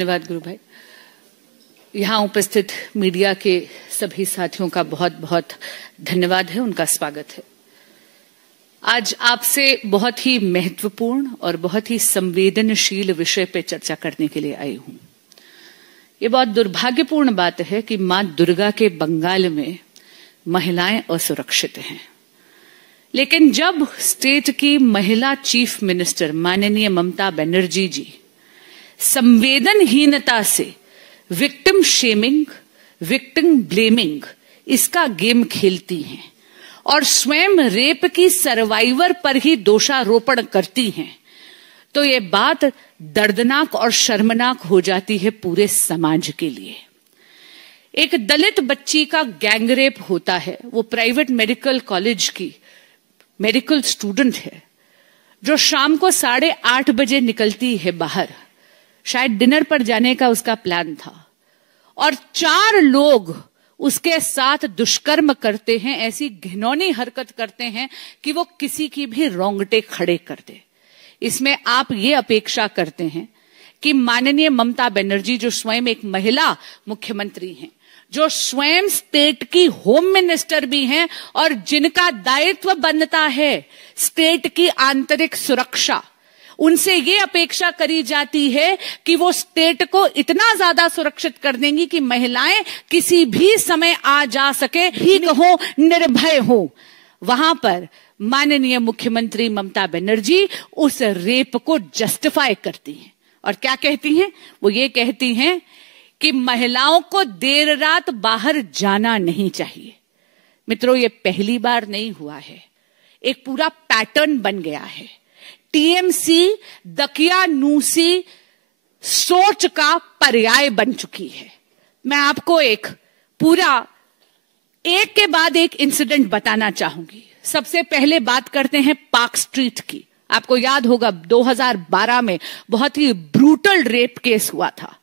धन्यवाद गुरु भाई। यहाँ उपस्थित मीडिया के सभी साथियों का बहुत बहुत धन्यवाद है, उनका स्वागत है। आज आपसे बहुत ही महत्वपूर्ण और बहुत ही संवेदनशील विषय पे चर्चा करने के लिए आई हूं। ये बहुत दुर्भाग्यपूर्ण बात है कि मां दुर्गा के बंगाल में महिलाएं असुरक्षित हैं, लेकिन जब स्टेट की महिला चीफ मिनिस्टर माननीय ममता बनर्जी जी संवेदनहीनता से विक्टिम शेमिंग, विक्टिम ब्लेमिंग इसका गेम खेलती हैं और स्वयं रेप की सर्वाइवर पर ही दोषारोपण करती हैं, तो ये बात दर्दनाक और शर्मनाक हो जाती है पूरे समाज के लिए। एक दलित बच्ची का गैंगरेप होता है, वो प्राइवेट मेडिकल कॉलेज की मेडिकल स्टूडेंट है जो शाम को 8:30 बजे निकलती है बाहर, शायद डिनर पर जाने का उसका प्लान था, और 4 लोग उसके साथ दुष्कर्म करते हैं, ऐसी घिनौनी हरकत करते हैं कि वो किसी की भी रोंगटे खड़े कर दे। इसमें आप ये अपेक्षा करते हैं कि माननीय ममता बनर्जी जो स्वयं एक महिला मुख्यमंत्री हैं, जो स्वयं स्टेट की होम मिनिस्टर भी हैं और जिनका दायित्व बनता है स्टेट की आंतरिक सुरक्षा, उनसे ये अपेक्षा करी जाती है कि वो स्टेट को इतना ज्यादा सुरक्षित कर देंगी कि महिलाएं किसी भी समय आ जा सके, ठीक हो, निर्भय हो। वहां पर माननीय मुख्यमंत्री ममता बनर्जी उस रेप को जस्टिफाई करती हैं और क्या कहती हैं? वो ये कहती हैं कि महिलाओं को देर रात बाहर जाना नहीं चाहिए। मित्रों, ये पहली बार नहीं हुआ है, एक पूरा पैटर्न बन गया है। टीएमसी दकियानूसी सोच का पर्याय बन चुकी है। मैं आपको एक पूरा एक के बाद एक इंसिडेंट बताना चाहूंगी। सबसे पहले बात करते हैं पार्क स्ट्रीट की। आपको याद होगा 2012 में बहुत ही ब्रूटल रेप केस हुआ था,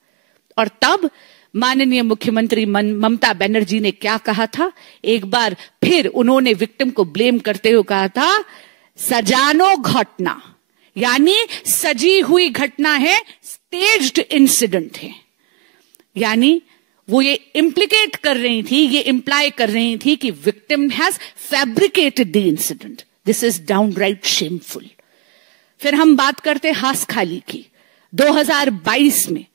और तब माननीय मुख्यमंत्री ममता बनर्जी ने क्या कहा था? एक बार फिर उन्होंने विक्टिम को ब्लेम करते हुए कहा था, सजानो घटना, यानी सजी हुई घटना है, स्टेज्ड इंसिडेंट है। यानी वो ये इम्प्लीकेट कर रही थी, ये इंप्लाई कर रही थी कि victim has fabricated the incident. This is downright shameful. फिर हम बात करते हासखाली की। 2022 में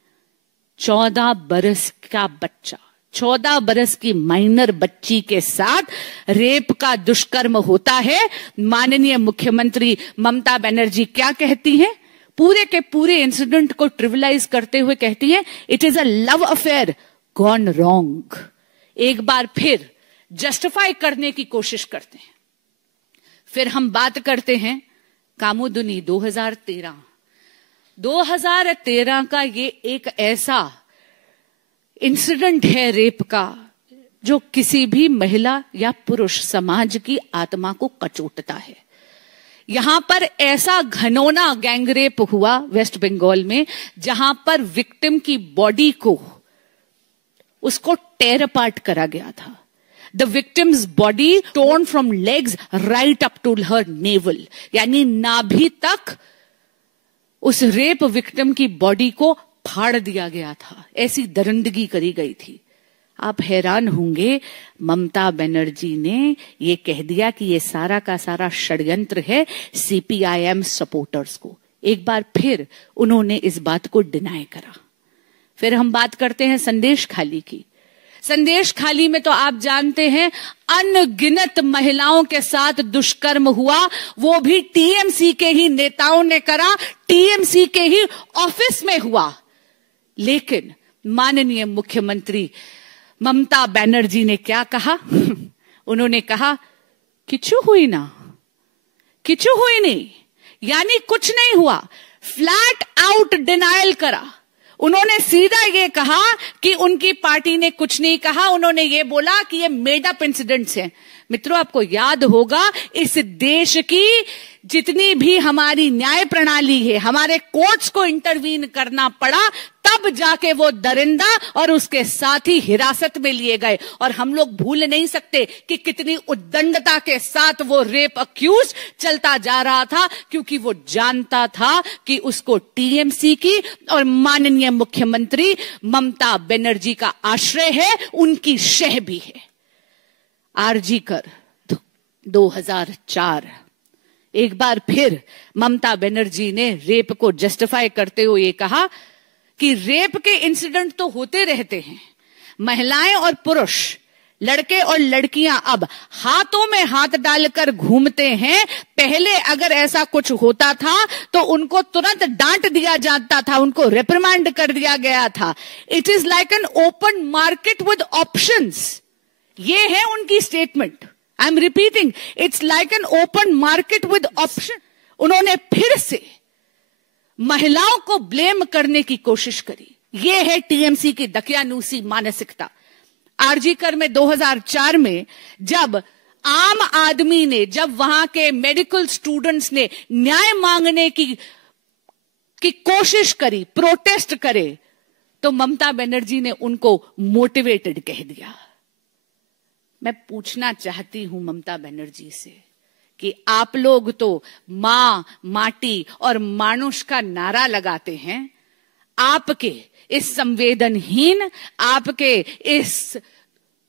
14 बरस का बच्चा, 14 बरस की माइनर बच्ची के साथ रेप का दुष्कर्म होता है। माननीय मुख्यमंत्री ममता बनर्जी क्या कहती हैं? पूरे के पूरे इंसिडेंट को ट्रिविलाइज करते हुए कहती हैं, it is a love affair gone wrong. एक बार फिर जस्टिफाई करने की कोशिश करते हैं। फिर हम बात करते हैं कामुदुनी 2013 का ये एक ऐसा इंसिडेंट है रेप का जो किसी भी महिला या पुरुष समाज की आत्मा को कचोटता है। यहां पर ऐसा घनौना गैंगरेप हुआ वेस्ट बंगाल में, जहां पर विक्टिम की बॉडी को उसको टेयर अपार्ट करा गया था। The victim's body torn from legs right up to her navel, यानी नाभि तक उस रेप विक्टिम की बॉडी को फाड़ दिया गया था। ऐसी दरिंदगी करी गई थी। आप हैरान होंगे, ममता बनर्जी ने ये कह दिया कि ये सारा का सारा षड्यंत्र है सीपीआईएम सपोर्टर्स को। एक बार फिर उन्होंने इस बात को डिनाई करा। फिर हम बात करते हैं संदेश खाली की। संदेश खाली में तो आप जानते हैं अनगिनत महिलाओं के साथ दुष्कर्म हुआ, वो भी टीएमसी के ही नेताओं ने करा, टीएमसी के ही ऑफिस में हुआ। लेकिन माननीय मुख्यमंत्री ममता बनर्जी ने क्या कहा? उन्होंने कहा किचु हुई ना, किचु हुई नहीं, यानी कुछ नहीं हुआ। फ्लैट आउट डिनायल करा। उन्होंने सीधा ये कहा कि उनकी पार्टी ने कुछ नहीं कहा। उन्होंने ये बोला कि ये मेड अप इंसिडेंट्स हैं। मित्रों, आपको याद होगा इस देश की जितनी भी हमारी न्याय प्रणाली है, हमारे कोर्ट्स को इंटरवीन करना पड़ा, तब जाके वो दरिंदा और उसके साथी हिरासत में लिए गए। और हम लोग भूल नहीं सकते कि कितनी उद्दंडता के साथ वो रेप अक्यूज चलता जा रहा था, क्योंकि वो जानता था कि उसको टीएमसी की और माननीय मुख्यमंत्री ममता बनर्जी का आश्रय है, उनकी शह भी है। आरजी कर 2004, एक बार फिर ममता बनर्जी ने रेप को जस्टिफाई करते हुए कहा कि रेप के इंसिडेंट तो होते रहते हैं, महिलाएं और पुरुष, लड़के और लड़कियां अब हाथों में हाथ डालकर घूमते हैं। पहले अगर ऐसा कुछ होता था तो उनको तुरंत डांट दिया जाता था, उनको रिप्रिमांड कर दिया गया था। It is like an open market with options, ये है उनकी statement. I am repeating, it's like an open market with option. उन्होंने फिर से महिलाओं को ब्लेम करने की कोशिश करी। यह है टीएमसी की दकियानूसी मानसिकता। आरजी कर में 2004 में जब आम आदमी ने, जब वहां के मेडिकल स्टूडेंट्स ने न्याय मांगने की कोशिश करी, प्रोटेस्ट करे, तो ममता बनर्जी ने उनको मोटिवेटेड कह दिया। मैं पूछना चाहती हूं ममता बनर्जी से कि आप लोग तो मां, माटी और मानुष का नारा लगाते हैं, आपके इस संवेदनहीन, आपके इस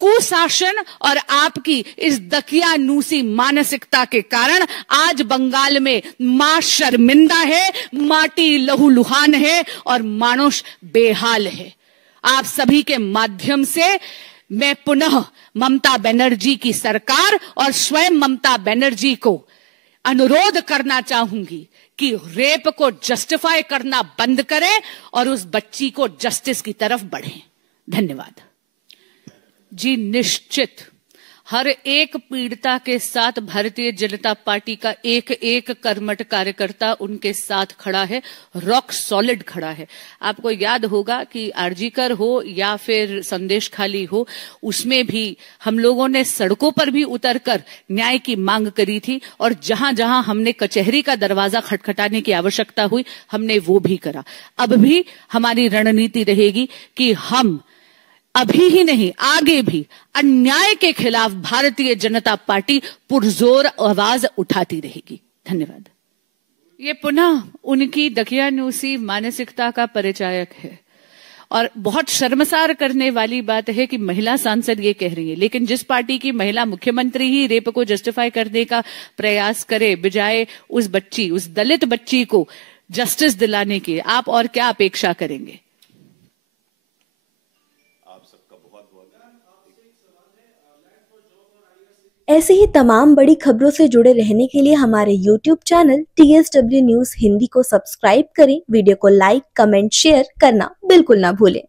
कुशासन और आपकी इस दकियानूसी मानसिकता के कारण आज बंगाल में मां शर्मिंदा है, माटी लहूलुहान है और मानुष बेहाल है। आप सभी के माध्यम से मैं पुनः ममता बनर्जी की सरकार और स्वयं ममता बनर्जी को अनुरोध करना चाहूंगी कि रेप को जस्टिफाई करना बंद करें और उस बच्ची को जस्टिस की तरफ बढ़ें। धन्यवाद जी। निश्चित हर एक पीड़िता के साथ भारतीय जनता पार्टी का एक एक कर्मठ कार्यकर्ता उनके साथ खड़ा है, रॉक सॉलिड खड़ा है। आपको याद होगा कि आरजी कर हो या फिर संदेश खाली हो, उसमें भी हम लोगों ने सड़कों पर भी उतरकर न्याय की मांग करी थी और जहां जहां हमने कचहरी का दरवाजा खटखटाने की आवश्यकता हुई, हमने वो भी करा। अब भी हमारी रणनीति रहेगी कि हम अभी ही नहीं, आगे भी अन्याय के खिलाफ भारतीय जनता पार्टी पुरजोर आवाज उठाती रहेगी। धन्यवाद। ये पुनः उनकी दकियानूसी मानसिकता का परिचायक है और बहुत शर्मसार करने वाली बात है कि महिला सांसद ये कह रही है, लेकिन जिस पार्टी की महिला मुख्यमंत्री ही रेप को जस्टिफाई करने का प्रयास करे बजाय उस बच्ची, उस दलित बच्ची को जस्टिस दिलाने की, आप और क्या अपेक्षा करेंगे? ऐसे ही तमाम बड़ी खबरों से जुड़े रहने के लिए हमारे YouTube channel TSW news Hindi को सब्सक्राइब करें। वीडियो को लाइक, कमेंट, शेयर करना बिल्कुल ना भूलें।